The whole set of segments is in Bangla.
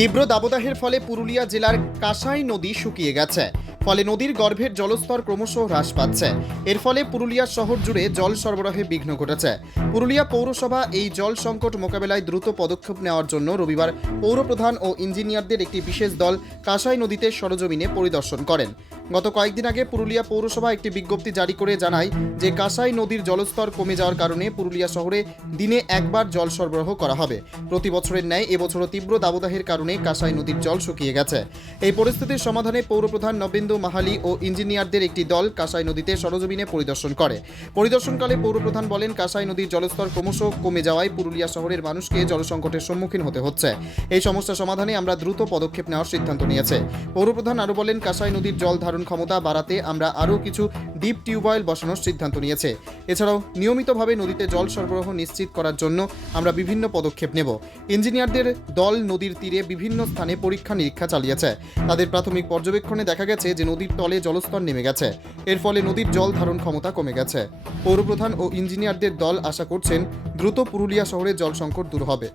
তীব্র দাবদাহের ফলে পুরুলিয়া জেলার কাঁসাই নদী শুকিয়ে গেছে। ফলে নদীর গর্ভের জলস্তর ক্রমশ হ্রাস পাচ্ছে। এর ফলে পুরুলিয়া শহর জুড়ে জল সরবরাহে বিঘ্ন ঘটেছে। পুরুলিয়া পৌরসভা এই জল সংকট মোকাবেলায় দ্রুত পদক্ষেপ নেওয়ার জন্য রবিবার পৌরপ্রধান ও ইঞ্জিনিয়ারদের একটি বিশেষ দল কাঁসাই নদীতে সরজমিনে পরিদর্শন করেন। গত কয়েকদিন আগে পুরুলিয়া পৌরসভা একটি বিজ্ঞপ্তি জারি করে জানায় যে কাঁসাই নদীর জলস্তর কমে যাওয়ার কারণে পুরুলিয়া শহরে দিনে একবার জল সরবরাহ করা হবে। প্রতি বছরের ন্যায় এবছরও তীব্র দাবদাহের কারণে কাঁসাই নদীর জল শুকিয়ে গেছে। এই পরিস্থিতির সমাধানে পৌরপ্রধান নবেন্দু মাহালি ও ইঞ্জিনিয়ারদের একটি দল কাঁসাই নদীতে সরজমিনে পরিদর্শন করে। পরিদর্শনকালে পৌরপ্রধান বলেন, কাঁসাই নদীর জলস্তর ক্রমশ কমে যাওয়ায় পুরুলিয়া শহরের মানুষকে জলসংকটের সম্মুখীন হতে হচ্ছে। এই সমস্যা সমাধানে আমরা দ্রুত পদক্ষেপ নেওয়ার সিদ্ধান্ত নিয়েছে। পৌরপ্রধান আরও বলেন, কাঁসাই নদীর জল ধারণ ক্ষমতা বাড়াতে আমরা আরও কিছু ডিপ টিউবওয়েল বসানোর সিদ্ধান্ত নিয়েছে। এছাড়াও নিয়মিতভাবে নদীতে জল সরবরাহ নিশ্চিত করার জন্য আমরা বিভিন্ন পদক্ষেপ নেব। ইঞ্জিনিয়ারদের দল নদীর তীরে বিভিন্ন স্থানে পরীক্ষা নিরীক্ষা চালিয়েছে। তাদের প্রাথমিক পর্যবেক্ষণে দেখা গেছে যে নদীর তলে জলস্তর নেমে গেছে। এর ফলে নদীর জল ধারণ ক্ষমতা কমে গেছে। পৌরপ্রধান ও ইঞ্জিনিয়ারদের দল আশা করছেন দ্রুত পুরুলিয়া শহরে জল সংকট দূর হবে।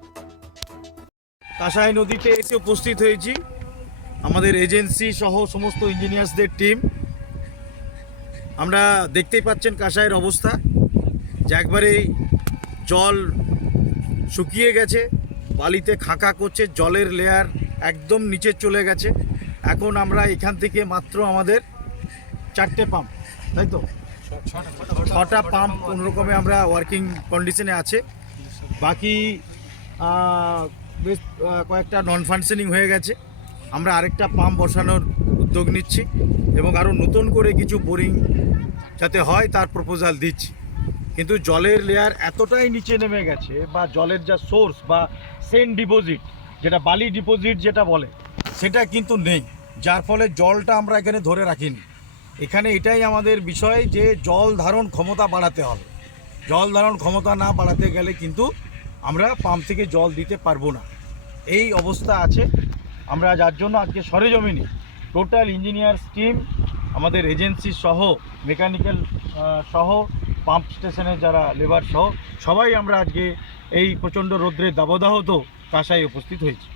কাঁসাই নদীতে এসে উপস্থিত হয়েছি। আমাদের এজেন্সি সহ সমস্ত ইঞ্জিনিয়ার্সদের টিম। আমরা দেখতেই পাচ্ছেন কাঁসাইয়ের অবস্থা। যে একবারেই জল শুকিয়ে গেছে, বালিতে খাঁকা করছে, জলের লেয়ার একদম নিচে চলে গেছে। এখন আমরা এখান থেকে মাত্র আমাদের চারটে পাম্প তাই তো? ছটা পাম্প কোনোরকমে আমরা ওয়ার্কিং কন্ডিশনে আছে। বাকি বেশ কয়েকটা নন ফাংশনিং হয়ে গেছে। আমরা আরেকটা পাম্প বসানোর উদ্যোগ নিচ্ছি এবং আরও নতুন করে কিছু বোরিং যাতে হয় তার প্রপোজাল দিচ্ছি। কিন্তু জলের লেয়ার এতটাই নিচে নেমে গেছে বা জলের যা সোর্স বা সেন্ট ডিপোজিট যেটা বালি ডিপোজিট যেটা বলে, সেটা কিন্তু নেই। যার ফলে জলটা আমরা এখানে ধরে রাখিনি। এখানে এটাই আমাদের বিষয় যে জল ধারণ ক্ষমতা বাড়াতে হবে। জল ধারণ ক্ষমতা না বাড়াতে গেলে কিন্তু আমরা পাম্প থেকে জল দিতে পারব না। এই অবস্থা আছে। আমরা যার জন্য আজকে সরেজমিনে টোটাল ইঞ্জিনিয়ার টিম, আমাদের এজেন্সি সহ, মেকানিক্যাল সহ, পাম্প স্টেশনের যারা লেবার সহ, সবাই আমরা আজকে এই প্রচণ্ড রৌদ্রের দাবদাহত কাঁসায় উপস্থিত হয়েছি।